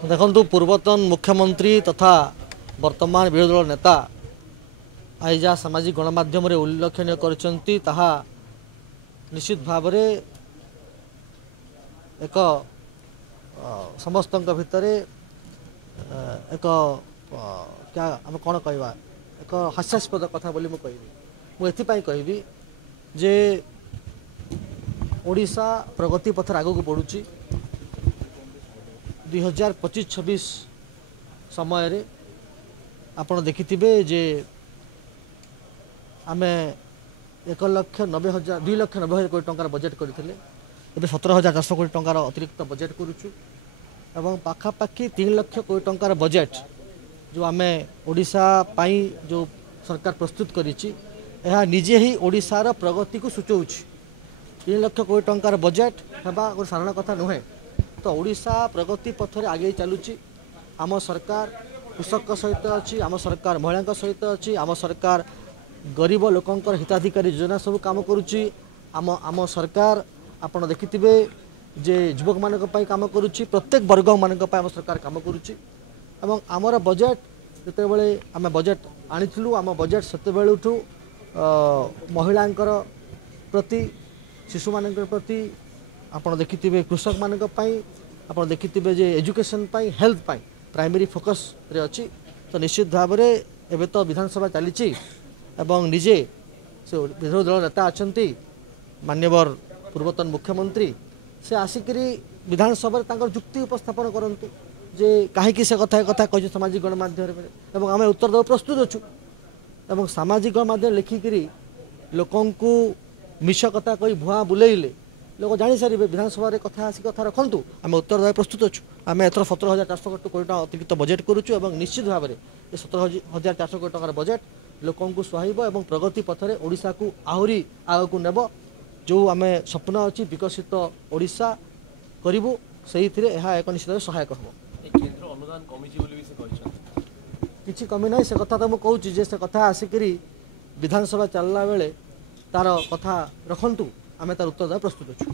देखु पूर्वतन मुख्यमंत्री तथा वर्तमान विरोधी दल नेता आज जहाँ सामाजिक गणमाध्यम उल्लेखनीय कर निश्चित भाव एक समस्त भितर एक क्या आम कौन कहवा एक हास्यास्पद कथा बोली मुझे कहि जे ओडिशा प्रगति पथर आग को बढ़ुची 2025-26 समय रे आपण देखिथिबे जे आमे 1,90,000 2,90,000 कोटी टंकार बजेट करथिले एबे 17,400 कोटी टंकार अतिरिक्त बजेट करूछु एवं पाखापाखि 3 लाख कोटी टंकार बजेट जो आमे ओडिशा पाई जो सरकार प्रस्तुत करिछि एहा निजे ही ओडिशार प्रगति को सूचौछि 3 लाख कोटी टंकार बजेट हेबा को साधारण कथा नुहे तो ओडिशा प्रगति पथरे आगे चलुची आम सरकार कृषक सहित अच्छी आम सरकार महिला सहित अच्छी आम सरकार गरीब लोकंकर हिताधिकारी योजना सब काम करुच्ची आम सरकार आपण देखिथिबे जे युवक मानक पई काम करुच्ची प्रत्येक वर्ग मानक पई आम सरकार काम करुच्ची एवं आमर बजेट जते बेले आम बजेट आनिथिलु आम बजेट सेते बेलुठु महिलांकर प्रति शिशु मानक प्रति आपण देखिथिबे कृषक मानक पई आपण देखिथिबे जे एजुकेशन पई हेल्थ पई प्राइमरी फोकस रे अछि तो निश्चित भाव रे एबे तो विधानसभा चलीची एवं निजे से विरोधी दल नेता अछंती मान्यवर पूर्वतन मुख्यमंत्री से आसिकरी विधानसभा तांकर जुक्ति उपस्थापन करंतु जे काहे कि से कथा कहि सामाजिक गणमाध्यम रे एवं आमे उत्तर देव प्रस्तुत अछु एवं सामाजिक गणमाध्यम लिखिकरी लोकन को मिछ कथा कहि भुआ बुलेइले लोक जानी सारे विधानसभा कथा आसी कथा रखु आम उत्तर देवा प्रस्तुत अच्छु आम एथर 17,400 कोटी टका अतिरिक्त बजेट करुचु एवं निश्चित भाव में 17,400 कोटी टकर बजेट लोकन को सुहाइब एवं प्रगति पथरे ओडिशा को आहरी आग को नेब जो आम स्वप्न अच्छी विकसित ओडिशा करूँ से एक निश्चित सहायक हम किसी कमी ना से कथा तो मुझे कहूँ से कथा आसिक विधानसभा चलला बेले तार कथा रखु आम तार उत्तर देवा प्रस्तुत अच्छु।